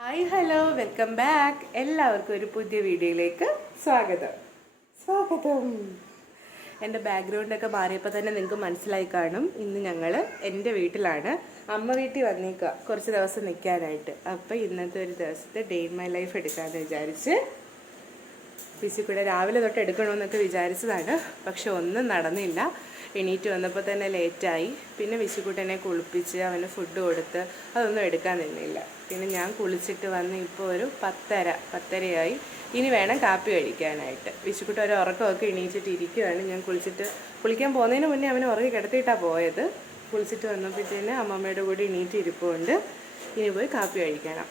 Hi hello welcome back. എല്ലാവർക്കും ഒരു പുതിയ വീഡിയോയിലേക്ക് സ്വാഗതം. സ്വാഗതം. എന്റെ ബാക്ക്ഗ്രൗണ്ടൊക്കെ മാറിയപ്പോൾ തന്നെ നിങ്ങൾക്ക് മനസ്സിലായി കാണും. ഇന്ന് ഞങ്ങൾ എന്റെ വീട്ടിലാണ് അമ്മ വീട്ടിൽ വന്നേക്കുക കുറച്ച് ദിവസം നിൽക്കാനായിട്ട്. അപ്പോൾ ഇന്നത്തെ ഒരു ദിവസത്തെ ഡേ ഇൻ മൈ ലൈഫ് എടുക്കാമെന്ന് വിചാരിച്ച് പിസി കൂടെ രാവിലെ തൊട്ട് എടുക്കണമെന്നൊക്കെ വിചാരിച്ചതാണ്. പക്ഷെ ഒന്നും നടന്നില്ല. എണീറ്റ് വന്നപ്പോൾ തന്നെ ലേറ്റായി. പിന്നെ വിശുക്കുട്ടനെ കുളിപ്പിച്ച് അവന് ഫുഡ് കൊടുത്ത് അതൊന്നും എടുക്കാൻ നിന്നില്ല. പിന്നെ ഞാൻ കുളിച്ചിട്ട് വന്ന് ഇപ്പോൾ ഒരു പത്തര പത്തരയായി. ഇനി വേണം കാപ്പി കഴിക്കാനായിട്ട്. വിശുക്കുട്ട ഒരു ഉറക്കമൊക്കെ എണീച്ചിട്ട് ഇരിക്കുകയാണ് ഞാൻ കുളിച്ചിട്ട് കുളിക്കാൻ പോകുന്നതിന് മുന്നേ അവനെ ഉറങ്ങി കിടത്തിയിട്ടാണ് പോയത്. കുളിച്ചിട്ട് വന്നപ്പോഴത്തേന് അമ്മമ്മയുടെ കൂടി എണീറ്റ് ഇരിപ്പുണ്ട് ഇനി പോയി കാപ്പി കഴിക്കണം.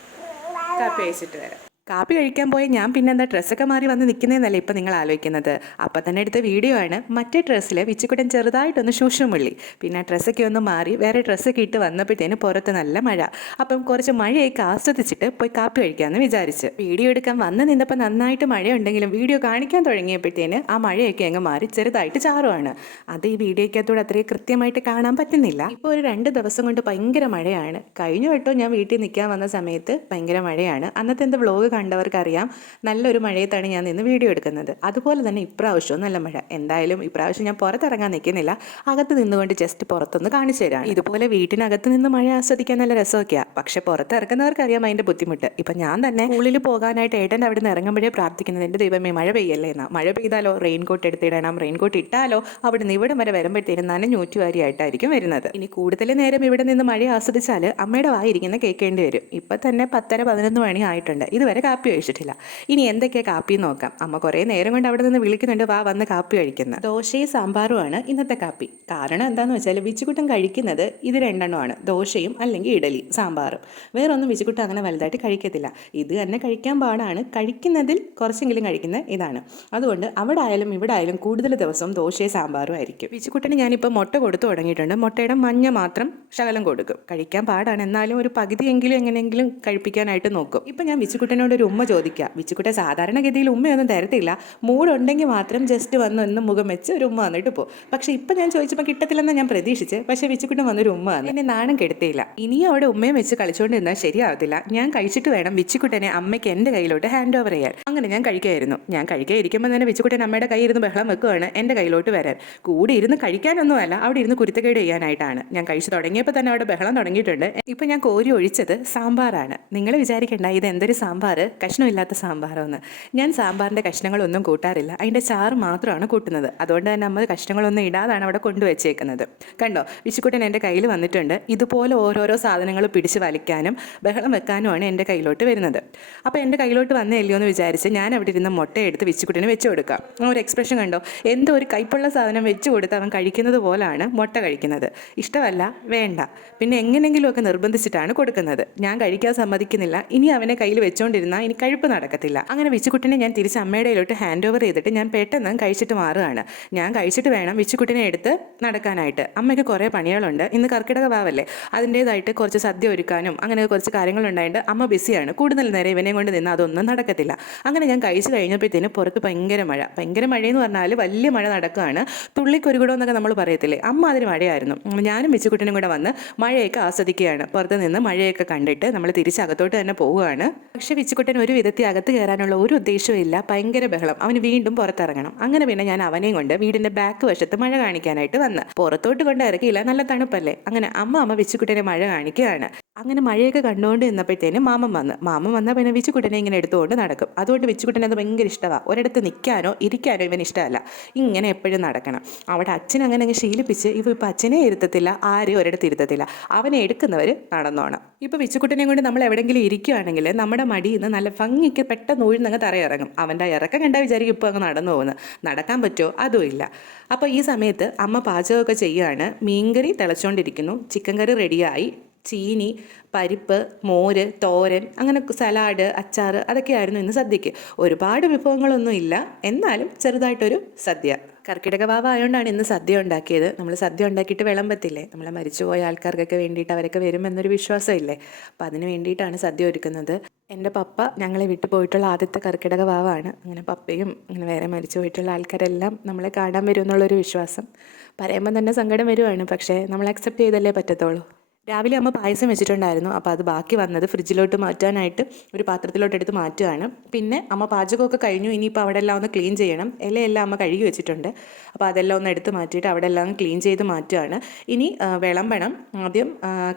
കാപ്പി കഴിച്ചിട്ട് വരാം. കാപ്പി കഴിക്കാൻ പോയ ഞാൻ പിന്നെ എന്താ ഡ്രസ്സൊക്കെ മാറി വന്ന് നിൽക്കുന്നതെന്നല്ലേ ഇപ്പം നിങ്ങൾ ആലോചിക്കുന്നത്. അപ്പം തന്നെ എടുത്ത വീഡിയോ ആണ് മറ്റേ ഡ്രസ്സിൽ വിച്ചുക്കുട്ടൻ ചെറുതായിട്ടൊന്ന് ശൂഷമുള്ളി പിന്നെ ആ ഡ്രസ്സൊക്കെ ഒന്ന് മാറി വേറെ ഡ്രസ്സൊക്കെ ഇട്ട് വന്നപ്പോഴത്തേന് പുറത്ത് നല്ല മഴ. അപ്പം കുറച്ച് മഴയൊക്കെ ആസ്വദിച്ചിട്ട് പോയി കാപ്പി കഴിക്കാമെന്ന് വിചാരിച്ച്. വീഡിയോ എടുക്കാൻ വന്ന് നിന്നപ്പോൾ നന്നായിട്ട് മഴയുണ്ടെങ്കിലും വീഡിയോ കാണിക്കാൻ തുടങ്ങിയപ്പോഴത്തേന് ആ മഴയൊക്കെ അങ്ങ് മാറി ചെറുതായിട്ട് ചാറുവാണ്. അത് ഈ വീഡിയോയ്ക്കകത്തൂടെ അത്രയും കൃത്യമായിട്ട് കാണാൻ പറ്റുന്നില്ല. ഇപ്പോൾ ഒരു രണ്ട് ദിവസം കൊണ്ട് ഭയങ്കര മഴയാണ്. കഴിഞ്ഞ വട്ടം ഞാൻ വീട്ടിൽ നിൽക്കാൻ വന്ന സമയത്ത് ഭയങ്കര മഴയാണ്. അന്നത്തെ എന്റെ വ്ലോഗ് കണ്ടവർക്കറിയാം. നല്ലൊരു മഴയത്താണ് ഞാൻ നിന്ന് വീഡിയോ എടുക്കുന്നത്. അതുപോലെ തന്നെ ഇപ്രാവശ്യവും നല്ല മഴ. എന്തായാലും ഇപ്രാവശ്യം ഞാൻ പുറത്തിറങ്ങാൻ നിൽക്കുന്നില്ല. അകത്ത് നിന്നുകൊണ്ട് ജസ്റ്റ് പുറത്തൊന്ന് കാണിച്ചു തരാം ഇതുപോലെ വീട്ടിനകത്ത് നിന്ന് മഴ ആസ്വദിക്കാൻ നല്ല രസമൊക്കെയാണ് പക്ഷേ പുറത്തിറങ്ങുന്നവർക്കറിയാം അതിന്റെ ബുദ്ധിമുട്ട്. ഇപ്പം ഞാൻ തന്നെ ഉള്ളിൽ പോകാനായിട്ട് ഏട്ടന്റെ അവിടെ നിന്ന് ഇറങ്ങുമ്പോഴേ പ്രാർത്ഥിക്കുന്നത് എന്റെ ദൈവമേ മഴ പെയ്യല്ലേ എന്നാ. മഴ പെയ്താലോ റെയിൻ കോട്ട് എടുത്തിടണം റെയിൻ കോട്ട് ഇട്ടാലോ അവിടെ നിന്ന് ഇവിടെ വരെ വരുമ്പോഴത്തേനും നനഞ്ഞ് ഊറ്റുവാരിയായിട്ടായിരിക്കും വരുന്നത്. ഇനി കൂടുതൽ നേരം ഇവിടെ നിന്ന് മഴ ആസ്വദിച്ചാൽ അമ്മയുടെ വായിരിക്കുന്ന കേൾക്കേണ്ടി വരും. ഇപ്പം തന്നെ പത്തര പതിനൊന്ന് മണി ആയിട്ടുണ്ട്. ഇതുവരെ കാപ്പി കഴിച്ചിട്ടില്ല ഇനി എന്തൊക്കെയാണ് കാപ്പി നോക്കാം. അമ്മ കുറേ നേരം കൊണ്ട് അവിടെ നിന്ന് വിളിക്കുന്നുണ്ട്. വാ വന്ന് കാപ്പി കഴിക്കുന്നത് ദോശയും സാമ്പാറുമാണ് ഇന്നത്തെ കാപ്പി. കാരണം എന്താണെന്ന് വെച്ചാൽ വിച്ചുകുട്ടൻ കഴിക്കുന്നത് ഇത് രണ്ടെണ്ണമാണ്. ദോശയും അല്ലെങ്കിൽ ഇഡലി സാമ്പാറും. വേറൊന്നും വിച്ചുകുട്ടൻ അങ്ങനെ വലുതായിട്ട് കഴിക്കത്തില്ല. ഇത് തന്നെ കഴിക്കാൻ പാടാണ്. കഴിക്കുന്നതിൽ കുറച്ചെങ്കിലും കഴിക്കുന്ന ഇതാണ്. അതുകൊണ്ട് അവിടെ ആയാലും ഇവിടെ ആയാലും കൂടുതൽ ദിവസം ദോശയും സാമ്പാറും ആയിരിക്കും. വിച്ചുകുട്ടന് ഞാനിപ്പോൾ മുട്ട കൊടുത്തു തുടങ്ങിയിട്ടുണ്ട്. മുട്ടയുടെ മഞ്ഞ മാത്രം ശകലം കൊടുക്കും. കഴിക്കാൻ പാടാണ്. എന്നാലും ഒരു പകുതിയെങ്കിലും എങ്ങനെയെങ്കിലും കഴിപ്പിക്കാനായിട്ട് നോക്കും. ഇപ്പം ഞാൻ വിച്ചുകുട്ടനോട് ഒരു ഉമ്മ ചോദിക്കുക. സാധാരണ സാധാരണഗതിയിൽ ഉമ്മയൊന്നും തരത്തില്ല. മൂടുണ്ടെങ്കിൽ മാത്രം ജസ്റ്റ് വന്ന് ഒന്ന് മുഖം വെച്ച് ഒരു ഉമ്മ വന്നിട്ട് പോകും പക്ഷേ ഇപ്പം ഞാൻ ചോദിച്ചപ്പോൾ കിട്ടത്തില്ലെന്ന് ഞാൻ പ്രതീക്ഷിച്ച്. പക്ഷേ വിച്ചുകുട്ടൻ വന്നൊരു ഉമ്മ വന്നു. എന്നെ നാണം കെടുത്തിയില്ല. ഇനിയും അവിടെ ഉമ്മയും വെച്ച് കളിച്ചുകൊണ്ടിരുന്നാൽ ശരിയാവത്തില്ല. ഞാൻ കഴിച്ചിട്ട് വേണം വിച്ചുകുട്ടനെ അമ്മയ്ക്ക് എന്റെ കയ്യിലോട്ട് ഹാൻഡ് ഓവർ ചെയ്യാൻ. അങ്ങനെ ഞാൻ കഴിക്കായിരുന്നു ഞാൻ കഴിക്കാൻ ഇരിക്കുമ്പോൾ തന്നെ വിച്ചുകുട്ടൻ അമ്മയുടെ കൈ ഇരുന്ന് ബഹളം വെക്കുകയാണ് എന്റെ കയ്യിലോട്ട് വരാൻ. കൂടി ഇരുന്ന് കഴിക്കാനൊന്നുമല്ല അവിടെ ഇരുന്ന് കുരുത്തക്കേട് ചെയ്യാനായിട്ടാണ്. ഞാൻ കഴിച്ചു തുടങ്ങിയപ്പോൾ തന്നെ അവിടെ ബഹളം തുടങ്ങിയിട്ടുണ്ട്. ഇപ്പം ഞാൻ കോരി ഒഴിച്ചത് സാമ്പാറാണ്. നിങ്ങൾ വിചാരിക്കേണ്ട ഇത് എന്തൊരു സാമ്പാർ കഷ്ണമില്ലാത്ത സാമ്പാറോന്ന് ഞാൻ സാമ്പാറിന്റെ കഷ്ണങ്ങളൊന്നും കൂട്ടാറില്ല. അതിന്റെ ചാറ് മാത്രമാണ് കൂട്ടുന്നത്. അതുകൊണ്ട് തന്നെ നമ്മൾ കഷ്ണങ്ങളൊന്നും ഇടാതാണ് അവിടെ കൊണ്ടുവച്ചേക്കുന്നത്. കണ്ടോ? വിശുക്കുട്ടൻ എന്റെ കയ്യിൽ വന്നിട്ടുണ്ട്. ഇതുപോലെ ഓരോരോ സാധനങ്ങൾ പിടിച്ച് വലിക്കാനും ബഹളം വെക്കാനുമാണ് എന്റെ കയ്യിലോട്ട് വരുന്നത്. അപ്പോൾ എന്റെ കയ്യിലോട്ട് വന്നില്ലയോ എന്ന് വിചാരിച്ച് ഞാൻ അവിടെ ഇരുന്ന മുട്ട എടുത്ത് വിശുക്കുട്ടിനെ വെച്ച് കൊടുക്കാം ആ ഒരു എക്സ്പ്രഷൻ കണ്ടോ? എന്തോ ഒരു കൈപ്പുള്ള സാധനം വെച്ച് കൊടുത്ത് അവൻ കഴിക്കുന്നത് പോലാണ് മുട്ട കഴിക്കുന്നത്. ഇഷ്ടമല്ല? വേണ്ട. പിന്നെ എങ്ങനെയെങ്കിലുമൊക്കെ നിർബന്ധിച്ചിട്ടാണ് കൊടുക്കുന്നത്. ഞാൻ കഴിക്കാൻ സമ്മതിക്കുന്നില്ല. ഇനി അവനെ കയ്യിൽ വെച്ചുകൊണ്ടിരുന്നാൽ ഇനി കഴിപ്പ് നടക്കത്തില്ല. അങ്ങനെ വിച്ചുകുട്ടിനെ ഞാൻ തിരിച്ച് അമ്മയുടെ കയ്യിലോട്ട് ഹാൻഡ് ഓവർ ചെയ്തിട്ട് ഞാൻ പെട്ടെന്ന് കഴിച്ചിട്ട് മാറുകയാണ്. ഞാൻ കഴിച്ചിട്ട് വേണം വിച്ചുകുട്ടിനെ എടുത്ത് നടക്കാനായിട്ട്. അമ്മയ്ക്ക് കുറേ പണികളുണ്ട്. ഇന്ന് കർക്കിടക വാവല്ലേ അതിന്റേതായിട്ട് കുറച്ച് സദ്യ ഒരുക്കാനും അങ്ങനെ കുറച്ച് കാര്യങ്ങളുണ്ടായിട്ട് അമ്മ ബിസിയാണ്. കൂടുതൽ നേരം ഇവനെ കൊണ്ട് നിന്ന് അതൊന്നും നടക്കത്തില്ല. അങ്ങനെ ഞാൻ കഴിച്ചു കഴിഞ്ഞപ്പോഴത്തേന് പുറത്ത് ഭയങ്കര മഴ. ഭയങ്കര മഴയെന്ന് പറഞ്ഞാൽ വലിയ മഴ നടക്കുകയാണ് തുള്ളിക്കൊരുകുടം എന്നൊക്കെ നമ്മൾ പറയത്തില്ലേ. അമ്മ അതിന് മഴയായിരുന്നു. ഞാനും വിച്ചുകുട്ടനും കൂടെ വന്ന് മഴയൊക്കെ ആസ്വദിക്കുകയാണ്. പുറത്ത് നിന്ന് മഴയൊക്കെ കണ്ടിട്ട് നമ്മൾ തിരിച്ചകത്തോട്ട് തന്നെ പോവുകയാണ്. പക്ഷേ പക്ഷെ വിച്ചുകുട്ടൻ ഒരു വിധത്തിൽ അകത്ത് കയറാനുള്ള ഒരു ഉദ്ദേശവും ഇല്ല. ഭയങ്കര ബഹളം. അവന് വീണ്ടും പുറത്തിറങ്ങണം. അങ്ങനെ പിന്നെ ഞാൻ അവനെയും കൊണ്ട് വീടിന്റെ ബാക്ക് വശത്ത് മഴ കാണിക്കാനായിട്ട് വന്ന്. പുറത്തോട്ട് കൊണ്ട് ഇറക്കിയില്ല. നല്ല തണുപ്പല്ലേ? അങ്ങനെ അമ്മ അമ്മ വിച്ചുകുട്ടനെ മഴ കാണിക്കുകയാണ്. അങ്ങനെ മഴയൊക്കെ കണ്ടുകൊണ്ട് നിന്നപ്പോഴത്തേനും മാമൻ വന്ന്. മാമൻ വന്നാൽ പിന്നെ വിച്ചുകുട്ടനെ ഇങ്ങനെ എടുത്തുകൊണ്ട് നടക്കും. അതുകൊണ്ട് വിച്ചുകുട്ടനെ അത് ഭയങ്കര ഇഷ്ടമാണ് ഒരിടത്ത് നിൽക്കാനോ ഇരിക്കാനോ ഇവൻ ഇഷ്ടമല്ല. ഇങ്ങനെ എപ്പോഴും നടക്കണം. അവിടെ അച്ഛൻ അങ്ങനെ അങ്ങ് ശീലിപ്പിച്ച് ഇവ ഇപ്പം അച്ഛനെ ഇരുത്തത്തില്ല ആരെയും ഒരിടത്ത് ഇരുത്തത്തില്ല. അവനെ എടുക്കുന്നവർ നടന്നോണം. ഇപ്പോൾ വിച്ചുകുട്ടനെ കൊണ്ട് നമ്മൾ എവിടെയെങ്കിലും ഇരിക്കുകയാണെങ്കിൽ നമ്മുടെ മടിയിൽ നിന്ന് നല്ല ഭംഗിക്ക് പെട്ടെന്ന് ഉഴുന്നങ്ങ് തറയിറങ്ങും. അവന്റെ ഇറക്കം കണ്ടാൽ വിചാരിക്കും ഇപ്പോൾ അങ്ങ് നടന്നു പോകുന്നു. നടക്കാൻ പറ്റുമോ? അതുമില്ല അപ്പോൾ ഈ സമയത്ത് അമ്മ പാചകമൊക്കെ ചെയ്യുകയാണ് മീൻകറി തിളച്ചുകൊണ്ടിരിക്കുന്നു ചിക്കൻ കറി റെഡിയായി ചീനി പരിപ്പ് മോര് തോരൻ അങ്ങനെ സലാഡ് അച്ചാർ അതൊക്കെയായിരുന്നു ഇന്ന് സദ്യക്ക് ഒരുപാട് വിഭവങ്ങളൊന്നും ഇല്ല. എന്നാലും ചെറുതായിട്ടൊരു സദ്യ. കർക്കിടക വാവ ആയതുകൊണ്ടാണ് ഇന്ന് സദ്യ ഉണ്ടാക്കിയത്. നമ്മൾ സദ്യ ഉണ്ടാക്കിയിട്ട് വിളമ്പത്തില്ലേ? നമ്മളെ മരിച്ചുപോയ ആൾക്കാർക്കൊക്കെ വേണ്ടിയിട്ട് അവരൊക്കെ വരുമെന്നൊരു വിശ്വാസമില്ലേ? അപ്പം അതിന് വേണ്ടിയിട്ടാണ് സദ്യ ഒരുക്കുന്നത്. എന്റെ പപ്പ ഞങ്ങളെ വിട്ടു പോയിട്ടുള്ള ആദ്യത്തെ കർക്കിടക വാവാണ് അങ്ങനെ പപ്പയും അങ്ങനെ വേറെ മരിച്ചു പോയിട്ടുള്ള ആൾക്കാരെല്ലാം നമ്മളെ കാണാൻ വരും എന്നുള്ളൊരു വിശ്വാസം. പറയുമ്പോൾ തന്നെ സങ്കടം വരുവാണ്. പക്ഷേ നമ്മൾ അക്സെപ്റ്റ് ചെയ്തല്ലേ പറ്റത്തുള്ളൂ. രാവിലെ അമ്മ പായസം വെച്ചിട്ടുണ്ടായിരുന്നു. അപ്പോൾ അത് ബാക്കി വന്നത് ഫ്രിഡ്ജിലോട്ട് മാറ്റാനായിട്ട് ഒരു പാത്രത്തിലോട്ട് എടുത്ത് മാറ്റുകയാണ്. പിന്നെ അമ്മ പാചകമൊക്കെ കഴിഞ്ഞു. ഇനിയിപ്പോൾ അവിടെ എല്ലാം ഒന്ന് ക്ലീൻ ചെയ്യണം. ഇലയെല്ലാം അമ്മ കഴുകി വെച്ചിട്ടുണ്ട്. അപ്പോൾ അതെല്ലാം ഒന്ന് എടുത്ത് മാറ്റിയിട്ട് അവിടെ എല്ലാം ക്ലീൻ ചെയ്ത് മാറ്റുകയാണ്. ഇനി വിളമ്പണം. ആദ്യം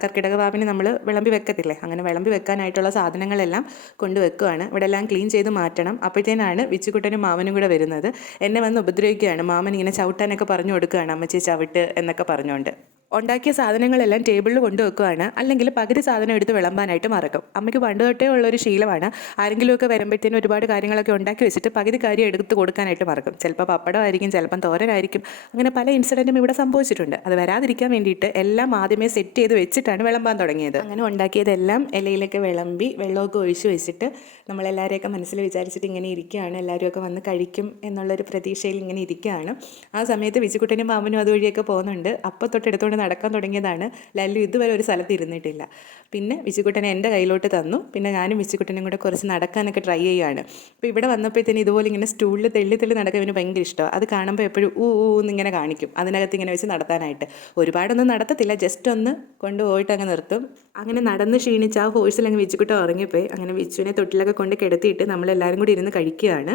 കർക്കിടക വാവിന് നമ്മൾ വിളമ്പി വെക്കത്തില്ലേ? അങ്ങനെ വിളമ്പി വെക്കാനായിട്ടുള്ള സാധനങ്ങളെല്ലാം കൊണ്ടുവെക്കുകയാണ് ഇവിടെ എല്ലാം ക്ലീൻ ചെയ്ത് മാറ്റണം. അപ്പോഴത്തേനാണ് വിച്ചുകുട്ടനും മാമനും കൂടെ വരുന്നത്. എന്നെ വന്ന് ഉപദ്രവിക്കുകയാണ്. മാമൻ ഇങ്ങനെ ചവിട്ടാനൊക്കെ പറഞ്ഞു കൊടുക്കുകയാണ്. അമ്മച്ചി ചവിട്ട് എന്നൊക്കെ പറഞ്ഞുകൊണ്ട്. ഉണ്ടാക്കിയ സാധനങ്ങളെല്ലാം ടേബിളിൽ കൊണ്ടുവെക്കുകയാണ് അല്ലെങ്കിൽ പകുതി സാധനം എടുത്ത് വിളമ്പാനായിട്ട് മറക്കും. അമ്മയ്ക്ക് പണ്ട് തൊട്ടേ ഉള്ളൊരു ശീലമാണ്. ആരെങ്കിലുമൊക്കെ വരുമ്പോഴത്തേനും ഒരുപാട് കാര്യങ്ങളൊക്കെ ഉണ്ടാക്കി വെച്ചിട്ട് പകുതി കാര്യം എടുത്ത് കൊടുക്കാനായിട്ട് മറക്കും. ചിലപ്പോൾ പപ്പടമായിരിക്കും ചിലപ്പം തോരനായിരിക്കും. അങ്ങനെ പല ഇൻസിഡന്റും ഇവിടെ സംഭവിച്ചിട്ടുണ്ട്. അത് വരാതിരിക്കാൻ വേണ്ടിയിട്ട് എല്ലാം ആദ്യമേ സെറ്റ് ചെയ്ത് വെച്ചിട്ടാണ് വിളമ്പാൻ തുടങ്ങിയത്. അങ്ങനെ ഉണ്ടാക്കിയതെല്ലാം ഇലയിലൊക്കെ വിളമ്പി വെള്ളമൊക്കെ ഒഴിച്ച് വെച്ചിട്ട് നമ്മളെല്ലാവരെയൊക്കെ മനസ്സിൽ വിചാരിച്ചിട്ട് ഇങ്ങനെ ഇരിക്കുകയാണ്. എല്ലാവരുമൊക്കെ വന്ന് കഴിക്കും എന്നുള്ളൊരു പ്രതീക്ഷയിൽ ഇങ്ങനെ ഇരിക്കുകയാണ്. ആ സമയത്ത് വിച്ചുകുട്ടനും മാമനും അതുവഴിയൊക്കെ പോകുന്നുണ്ട്. അപ്പോൾ തൊട്ട് എടുത്തുകൊണ്ട് നടക്കാൻ തുടങ്ങിയതാണ്. ലല്ലു ഇതുവരെ ഒരു സ്ഥലത്ത് ഇരുന്നിട്ടില്ല. പിന്നെ വിച്ചുകുട്ടനെ എന്റെ കയ്യിലോട്ട് തന്നു. പിന്നെ ഞാനും വിച്ചുകുട്ടനും കൂടെ കുറച്ച് നടക്കാനൊക്കെ ട്രൈ ചെയ്യുകയാണ്. അപ്പോൾ ഇവിടെ വന്നപ്പോഴത്തേന് ഇതുപോലെ ഇങ്ങനെ സ്റ്റൂളിൽ തെള്ളി തെള്ളി നടക്കാൻ ഇവന് ഭയങ്കര ഇഷ്ടമാണ്. അത് കാണുമ്പോൾ എപ്പോഴും ഊ ഊ എന്നിങ്ങനെ കാണിക്കും. അതിനകത്ത് ഇങ്ങനെ വെച്ച് നടത്താനായിട്ട്. ഒരുപാടൊന്നും നടത്തത്തില്ല. ജസ്റ്റ് ഒന്ന് കൊണ്ടുപോയിട്ട് അങ്ങ് നിർത്തും. അങ്ങനെ നടന്ന് ക്ഷീണിച്ച് ആ ഹോഴ്സിൽ അങ്ങ് വിച്ചുകുട്ട ഉറങ്ങിപ്പോയി. അങ്ങനെ വിച്ചുവിനെ തൊട്ടിലൊക്കെ കൊണ്ട് കിടത്തിയിട്ട് നമ്മളെല്ലാവരും കൂടി ഇരുന്ന് കഴിക്കുകയാണ്.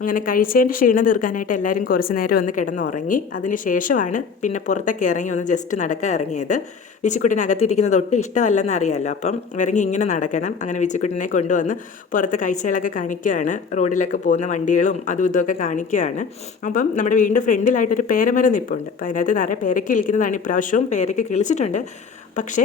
അങ്ങനെ കഴിച്ചതിന്റെ ക്ഷീണം തീർക്കാനായിട്ട് എല്ലാവരും കുറച്ച് നേരം ഒന്ന് കിടന്നുറങ്ങി. അതിന് ശേഷമാണ് പിന്നെ പുറത്തൊക്കെ ഇറങ്ങി ഒന്ന് ജസ്റ്റ് നടക്കാൻ ഇറങ്ങിയത്. വിച്ചുക്കുട്ടിനകത്തിരിക്കുന്നത് ഒട്ടും ഇഷ്ടമല്ലെന്ന് അറിയാമല്ലോ അപ്പം ഇറങ്ങി ഇങ്ങനെ നടക്കണം. അങ്ങനെ വിച്ചുക്കുട്ടിനെ കൊണ്ടുവന്ന് പുറത്തെ കാഴ്ചകളൊക്കെ കാണിക്കുകയാണ്. റോഡിലൊക്കെ പോകുന്ന വണ്ടികളും അതും ഇതുമൊക്കെ കാണിക്കുകയാണ്. അപ്പം നമ്മുടെ വീടിന്റെ ഫ്രണ്ടിലായിട്ടൊരു പേരമരം നിൽപ്പുണ്ട് അപ്പം അതിനകത്ത് നിറയെ പേരയ്ക്ക് കിളിക്കുന്നതാണ്. ഇപ്രാവശ്യവും പേരയ്ക്ക് കിളിച്ചിട്ടുണ്ട്. പക്ഷേ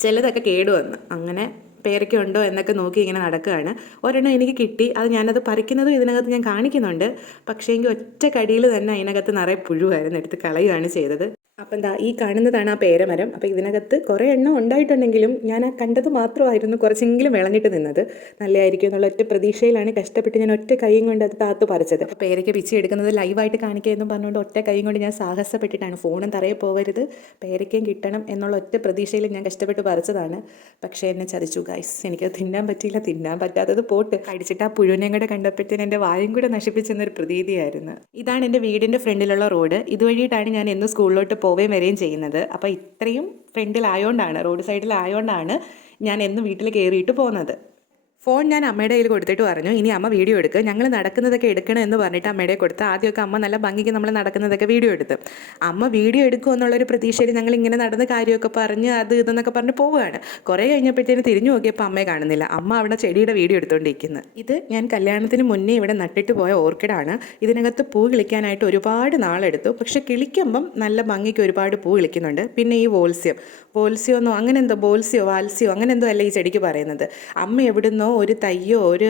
ചിലതൊക്കെ കേടുവന്ന്. അങ്ങനെ പേരൊക്കെ ഉണ്ടോ എന്നൊക്കെ നോക്കി ഇങ്ങനെ നടക്കുകയാണ്. ഒരെണ്ണം എനിക്ക് കിട്ടി. അത് ഞാനത് പറിക്കുന്നതും ഇതിനകത്ത് ഞാൻ കാണിക്കുന്നുണ്ട്. പക്ഷേ എങ്കിൽ ഒറ്റ കടിയിൽ തന്നെ അതിനകത്ത് നിറയെ പുഴുവായിരുന്നു. എടുത്ത് കളയുകയാണ് ചെയ്തത്. അപ്പം എന്താ ഈ കാണുന്നതാണ് ആ പേരമരം. അപ്പോൾ ഇതിനകത്ത് കുറേ എണ്ണം ഉണ്ടായിട്ടുണ്ടെങ്കിലും ഞാൻ ആ കണ്ടത് മാത്രമായിരുന്നു കുറച്ചെങ്കിലും വിളഞ്ഞിട്ട് നിന്നത്. നല്ലതായിരിക്കും എന്നുള്ള ഒറ്റ പ്രതീക്ഷയിലാണ് കഷ്ടപ്പെട്ട് ഞാൻ ഒറ്റ കൈയും കൊണ്ട് അത് താത്ത് പറിച്ചത്. അപ്പോൾ പേരയ്ക്ക് പിച്ചി എടുക്കുന്നത് ലൈവായിട്ട് കാണിക്കുക എന്നും പറഞ്ഞുകൊണ്ട് ഒറ്റ കൈയും കൊണ്ട് ഞാൻ സാഹസപ്പെട്ടിട്ടാണ് ഫോണും തറയെ പോകരുത്. പേരയ്ക്കും കിട്ടണം എന്നുള്ള ഒറ്റ പ്രതീക്ഷയിൽ ഞാൻ കഷ്ടപ്പെട്ട് പറിച്ചതാണ്. പക്ഷേ എന്നെ ചതിച്ചു ഗൈസ് എനിക്കത് തിന്നാൻ പറ്റിയില്ല. തിന്നാൻ പറ്റാത്തത് പോട്ട്. കടിച്ചിട്ട് ആ പുഴുവിനെയും കൂടെ കണ്ടപ്പോഴത്തേന് എന്റെ വായും കൂടെ നശിപ്പിച്ചെന്നൊരു പ്രതീതിയായിരുന്നു. ഇതാണ് എന്റെ വീടിന്റെ ഫ്രണ്ടിലുള്ള റോഡ്. ഇതുവഴിയിട്ടാണ് ഞാൻ എന്ന് സ്കൂളിലോട്ട് പോവുകയും വരികയും ചെയ്യുന്നത്. അപ്പോൾ ഇത്രയും ഫ്രണ്ടിലായോണ്ടാണ് റോഡ് സൈഡിലായോണ്ടാണ് ഞാൻ എന്നും വീട്ടിൽ കയറിയിട്ട് പോകുന്നത്. ഫോൺ ഞാൻ അമ്മയുടെ കയ്യിൽ കൊടുത്തിട്ട് പറഞ്ഞു ഇനി അമ്മ വീഡിയോ എടുക്കുക ഞങ്ങൾ നടക്കുന്നതൊക്കെ എടുക്കണം എന്ന് പറഞ്ഞിട്ട് അമ്മയുടെ കൊടുത്ത് ആദ്യമൊക്കെ അമ്മ നല്ല ഭംഗിക്ക് നമ്മൾ നടക്കുന്നതൊക്കെ വീഡിയോ എടുത്ത്. അമ്മ വീഡിയോ എടുക്കുമോ എന്നുള്ളൊരു പ്രതീക്ഷയിൽ ഞങ്ങൾ ഇങ്ങനെ നടന്ന് കാര്യമൊക്കെ പറഞ്ഞ് അത് ഇതെന്നൊക്കെ പറഞ്ഞ് പോവുകയാണ്. കുറേ കഴിഞ്ഞപ്പോഴത്തേന് തിരിഞ്ഞു നോക്കിയപ്പോൾ അമ്മയെ കാണുന്നില്ല. അമ്മ അവിടെ ചെടിയുടെ വീഡിയോ എടുത്തുകൊണ്ടിരിക്കുന്നത് ഇത് ഞാൻ കല്യാണത്തിന് മുന്നേ ഇവിടെ നട്ടിട്ട് പോയ ഓർക്കിഡാണ് ഇതിനകത്ത് പൂ കിളിക്കാനായിട്ട് ഒരുപാട് നാളെടുത്തു. പക്ഷെ കിളിക്കുമ്പം നല്ല ഭംഗിക്ക് ഒരുപാട് പൂ കിളിക്കുന്നുണ്ട്. പിന്നെ ഈ വോൾസ്യം. വോൾസ്യോ എന്നോ അങ്ങനെ എന്തോ ബോൽസ്യോ വാൽസ്യോ അങ്ങനെ എന്തോ അല്ല ഈ ചെടിക്ക് പറയുന്നത്. അമ്മ എവിടുന്നോ ഒരു തയ്യോ ഒരു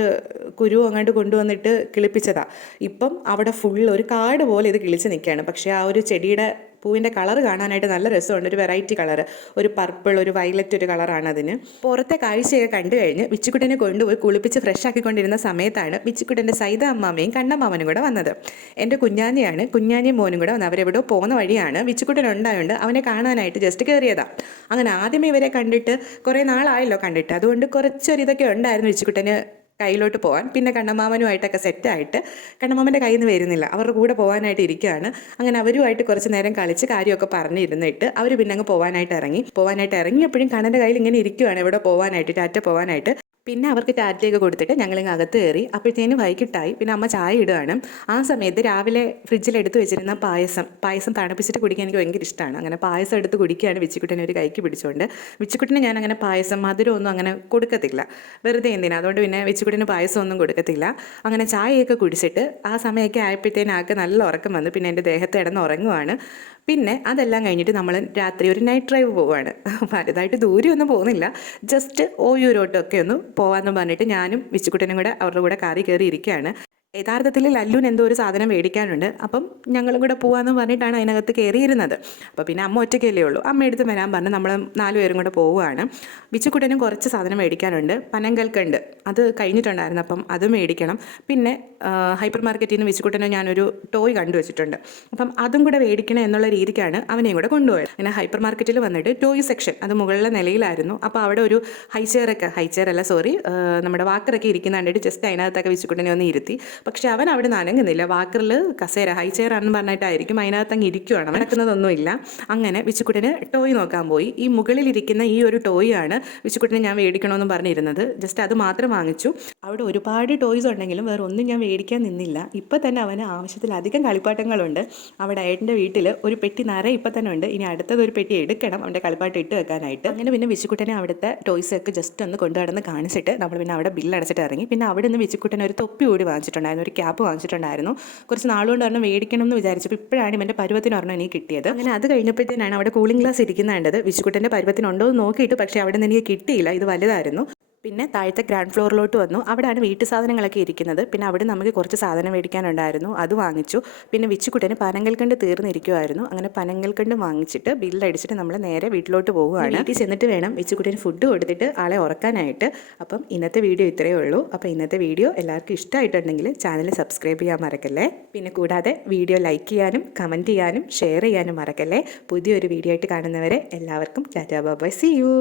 കുരുവോ അങ്ങോട്ട് കൊണ്ടുവന്നിട്ട് കിളിപ്പിച്ചതാ. ഇപ്പം അവിടെ ഫുൾ ഒരു കാട് പോലെ ഇത് കിളിച്ച് നിൽക്കുകയാണ് പക്ഷേ ആ ഒരു ചെടിയുടെ പൂവിന്റെ കളർ കാണാനായിട്ട് നല്ല രസമുണ്ട്. ഒരു വെറൈറ്റി കളർ ഒരു പർപ്പിൾ ഒരു വയലറ്റ് ഒരു കളറാണ് അതിന്. പുറത്തെ കാഴ്ചയൊക്കെ കണ്ടു കഴിഞ്ഞ് ബിച്ചുക്കുട്ടിനെ കൊണ്ടുപോയി കുളിപ്പിച്ച് ഫ്രഷ് ആക്കിക്കൊണ്ടിരുന്ന സമയത്താണ് ബിച്ചുക്കുട്ടന്റെ സൈത അമ്മാമയും കണ്ണമ്മാവനും കൂടെ വന്നത്. എന്റെ കുഞ്ഞാനിയാണ് കുഞ്ഞാനിയും മോനും കൂടെ വന്നത്. അവരെവിടെയോ പോകുന്ന വഴിയാണ് വിച്ചുക്കുട്ടൻ ഉണ്ടായതുകൊണ്ട് അവനെ കാണാനായിട്ട് ജസ്റ്റ് കയറിയതാ അങ്ങനെ ആദ്യമേ ഇവരെ കണ്ടിട്ട് കുറേ നാളായല്ലോ കണ്ടിട്ട്. അതുകൊണ്ട് കുറച്ചൊരിതൊക്കെ ഉണ്ടായിരുന്നു വിച്ചുക്കുട്ടന് കയ്യിലോട്ട് പോകാൻ പിന്നെ കണ്ണമാമനുമായിട്ടൊക്കെ സെറ്റായിട്ട് കണ്ണമാമന്റെ കയ്യിൽ നിന്ന് വരുന്നില്ല. അവരുടെ കൂടെ പോകാനായിട്ട് ഇരിക്കുകയാണ് അങ്ങനെ അവരുമായിട്ട് കുറച്ച് നേരം കളിച്ച് കാര്യമൊക്കെ പറഞ്ഞിരുന്നിട്ട് അവർ പിന്നെ അങ്ങ് പോകാനായിട്ട് ഇറങ്ങി. പോകാനായിട്ട് ഇറങ്ങിയപ്പോഴും കണ്ണന്റെ കയ്യിൽ ഇങ്ങനെ ഇരിക്കുകയാണ് എവിടെ പോകാനായിട്ട് ടാറ്റ പോകാനായിട്ട് പിന്നെ അവർക്ക് ടാറ്റയൊക്കെ കൊടുത്തിട്ട് ഞങ്ങളിങ്ങ് അകത്ത് കയറി. അപ്പോഴത്തേനും വൈകിട്ടായി. പിന്നെ അമ്മ ചായ ഇടുകയാണ്. ആ സമയത്ത് രാവിലെ ഫ്രിഡ്ജിൽ എടുത്ത് വെച്ചിരുന്ന പായസം പായസം തണുപ്പിച്ചിട്ട് കുടിക്കാൻ എനിക്ക് ഭയങ്കര ഇഷ്ടമാണ് അങ്ങനെ പായസം എടുത്ത് കുടിക്കുകയാണ് വിച്ചിക്കുട്ടനെ ഒരു കൈക്ക് പിടിച്ചുകൊണ്ട് വിച്ചിക്കുട്ടിന് ഞാൻ അങ്ങനെ പായസം മധുരമൊന്നും അങ്ങനെ കൊടുക്കത്തില്ല. വെറുതെ എന്തിനാ? അതുകൊണ്ട് പിന്നെ വിച്ചിക്കുട്ടിന് പായസം ഒന്നും കൊടുക്കത്തില്ല. അങ്ങനെ ചായയൊക്കെ കുടിച്ചിട്ട് ആ സമയമൊക്കെ ആയപ്പോഴത്തേനും ആൾക്ക് നല്ല ഉറക്കം വന്നു. പിന്നെ എന്റെ ദേഹത്ത് കിടന്ന് ഉറങ്ങുവാണ്. പിന്നെ അതെല്ലാം കഴിഞ്ഞിട്ട് നമ്മൾ രാത്രി ഒരു നൈറ്റ് ഡ്രൈവ് പോവാണ്. വലുതായിട്ട് ദൂരെയൊന്നും പോകുന്നില്ല. ജസ്റ്റ് ഓയൂരോട്ടൊക്കെ ഒന്ന് പോകാമെന്ന് പറഞ്ഞിട്ട് ഞാനും വിച്ചുക്കുട്ടനും കൂടെ അവരുടെ കൂടെ കാറി കയറി ഇരിക്കുകയാണ് യഥാർത്ഥത്തിൽ ലല്ലുവിന് എന്തോ ഒരു സാധനം മേടിക്കാനുണ്ട്. അപ്പം ഞങ്ങളും കൂടെ പോകാമെന്ന് പറഞ്ഞിട്ടാണ് അതിനകത്ത് കയറിയിരുന്നത്. അപ്പോൾ പിന്നെ അമ്മ ഒറ്റയ്ക്കല്ലേ ഉള്ളൂ. അമ്മ എടുത്ത് വരാൻ പറഞ്ഞ്. നമ്മൾ നാലുപേരും കൂടെ പോവുകയാണ്. ബിച്ചുക്കുട്ടനും കുറച്ച് സാധനം മേടിക്കാനുണ്ട്. പനങ്കൽക്കണ്ട്. അത് കഴിഞ്ഞിട്ടുണ്ടായിരുന്നു. അപ്പം അത് മേടിക്കണം. പിന്നെ ഹൈപ്പർ മാർക്കറ്റിൽ നിന്ന് ബിച്ചുക്കുട്ടനും ഞാനൊരു ടോയ് കണ്ടു വെച്ചിട്ടുണ്ട് അപ്പം അതും കൂടെ മേടിക്കണം എന്നുള്ള രീതിക്കാണ് അവനെയും കൂടെ കൊണ്ടുപോയത്. അങ്ങനെ ഹൈപ്പർ മാർക്കറ്റിൽ വന്നിട്ട് ടോയ് സെക്ഷൻ അത് മുകളിലെ നിലയിലായിരുന്നു. അപ്പോൾ അവിടെ ഒരു ഹൈ ചെയറൊക്കെ ഹൈ ചെയർ അല്ല സോറി നമ്മുടെ വാക്കറൊക്കെ ഇരിക്കുന്ന കണ്ടിട്ട് ജസ്റ്റ് അതിനകത്തൊക്കെ ബിച്ചുക്കുട്ടനെ ഒന്ന് ഇരുത്തി. പക്ഷെ അവൻ അവിടെ നിന്ന് അനങ്ങുന്നില്ല വാക്കറിൽ കസേര ഹൈ ചെയർ ആണെന്ന് പറഞ്ഞിട്ടായിരിക്കും അതിനകത്ത് അങ്ങ് ഇരിക്കുവാണ് നടക്കുന്നതൊന്നുമില്ല. അങ്ങനെ വിച്ചുക്കുട്ടിന് ടോയ് നോക്കാൻ പോയി. ഈ മുകളിലിരിക്കുന്ന ഈ ഒരു ടോയ് ആണ് വിച്ചുക്കുട്ടനെ ഞാൻ മേടിക്കണമെന്ന് പറഞ്ഞിരുന്നത്. ജസ്റ്റ് അത് മാത്രം വാങ്ങിച്ചു. അവിടെ ഒരുപാട് ടോയ്സ് ഉണ്ടെങ്കിലും വേറെ ഒന്നും ഞാൻ മേടിക്കാൻ നിന്നില്ല. ഇപ്പം തന്നെ അവന് ആവശ്യത്തിലധികം കളിപ്പാട്ടങ്ങളുണ്ട്. അവിടെ ഏട്ടന്റെ വീട്ടിൽ ഒരു പെട്ടി നിറയെ ഇപ്പം തന്നെ ഉണ്ട്. ഇനി അടുത്തത് ഒരു പെട്ടി എടുക്കണം. അവന്റെ കളിപ്പാട്ട് ഇട്ട് വെക്കാനായിട്ട്. അങ്ങനെ പിന്നെ വിച്ചുക്കുട്ടനെ അവിടുത്തെ ടോയ്സൊക്കെ ജസ്റ്റ് ഒന്ന് കൊണ്ടുനടന്ന് കാണിച്ചിട്ട് നമ്മൾ പിന്നെ അവിടെ ബില്ല് അടച്ചിട്ട് ഇറങ്ങി. പിന്നെ അവിടെ നിന്ന് വിച്ചുക്കുട്ടനെ ഒരു തൊപ്പി കൂടി വാങ്ങിച്ചിട്ടുണ്ടായിരുന്നു. ഒരു ക്യാപ്പ് വാങ്ങിച്ചിട്ടുണ്ടായിരുന്നു. കുറച്ച് നാളുകൊണ്ട് ഒരെണ്ണം മേടിക്കണം എന്ന് വിചാരിച്ചപ്പോൾ ഇപ്പോഴാണ് ഇവന്റെ പരുവത്തിന് ഒരെണ്ണം എനിക്ക് കിട്ടിയത്. അങ്ങനെ അത് കഴിഞ്ഞപ്പോഴത്തേനാണ് അവിടെ കൂളിംഗ് ഗ്ലാസ് ഇരിക്കുന്ന വിശുക്കുട്ടന്റെ പരുവത്തിനുണ്ടോ എന്ന് നോക്കിയിട്ട് പക്ഷേ അവിടെ നിന്ന് എനിക്ക് കിട്ടിയില്ല. ഇത് വലുതായിരുന്നു. പിന്നെ താഴത്തെ ഗ്രൗണ്ട് ഫ്ലോറിലോട്ട് വന്നു. അവിടെയാണ് വീട്ടു സാധനങ്ങളൊക്കെ ഇരിക്കുന്നത്. പിന്നെ അവിടെ നമുക്ക് കുറച്ച് സാധനം മേടിക്കാനുണ്ടായിരുന്നു. അത് വാങ്ങിച്ചു. പിന്നെ വിച്ചുക്കുട്ടന് പനങ്കൽക്കണ്ട് തീർന്നിരിക്കുമായിരുന്നു അങ്ങനെ പനങ്കൽക്കണ്ട് വാങ്ങിച്ചിട്ട് ബില്ലടിച്ചിട്ട് നമ്മൾ നേരെ വീട്ടിലോട്ട് പോവുകയാണ്. വീട്ടിൽ ചെന്നിട്ട് വേണം വിച്ചുക്കുട്ടന് ഫുഡ് കൊടുത്തിട്ട് ആളെ ഉറക്കാനായിട്ട്. അപ്പം ഇന്നത്തെ വീഡിയോ ഇത്രയേ ഉള്ളൂ. അപ്പം ഇന്നത്തെ വീഡിയോ എല്ലാവർക്കും ഇഷ്ടമായിട്ടുണ്ടെങ്കിൽ ചാനൽ സബ്സ്ക്രൈബ് ചെയ്യാൻ മറക്കല്ലേ? പിന്നെ കൂടാതെ വീഡിയോ ലൈക്ക് ചെയ്യാനും കമന്റ് ചെയ്യാനും ഷെയർ ചെയ്യാനും മറക്കല്ലേ? പുതിയൊരു വീഡിയോ ആയിട്ട് കാണുന്നവരെ എല്ലാവർക്കും ടാറ്റാ ബാബായ് സി യു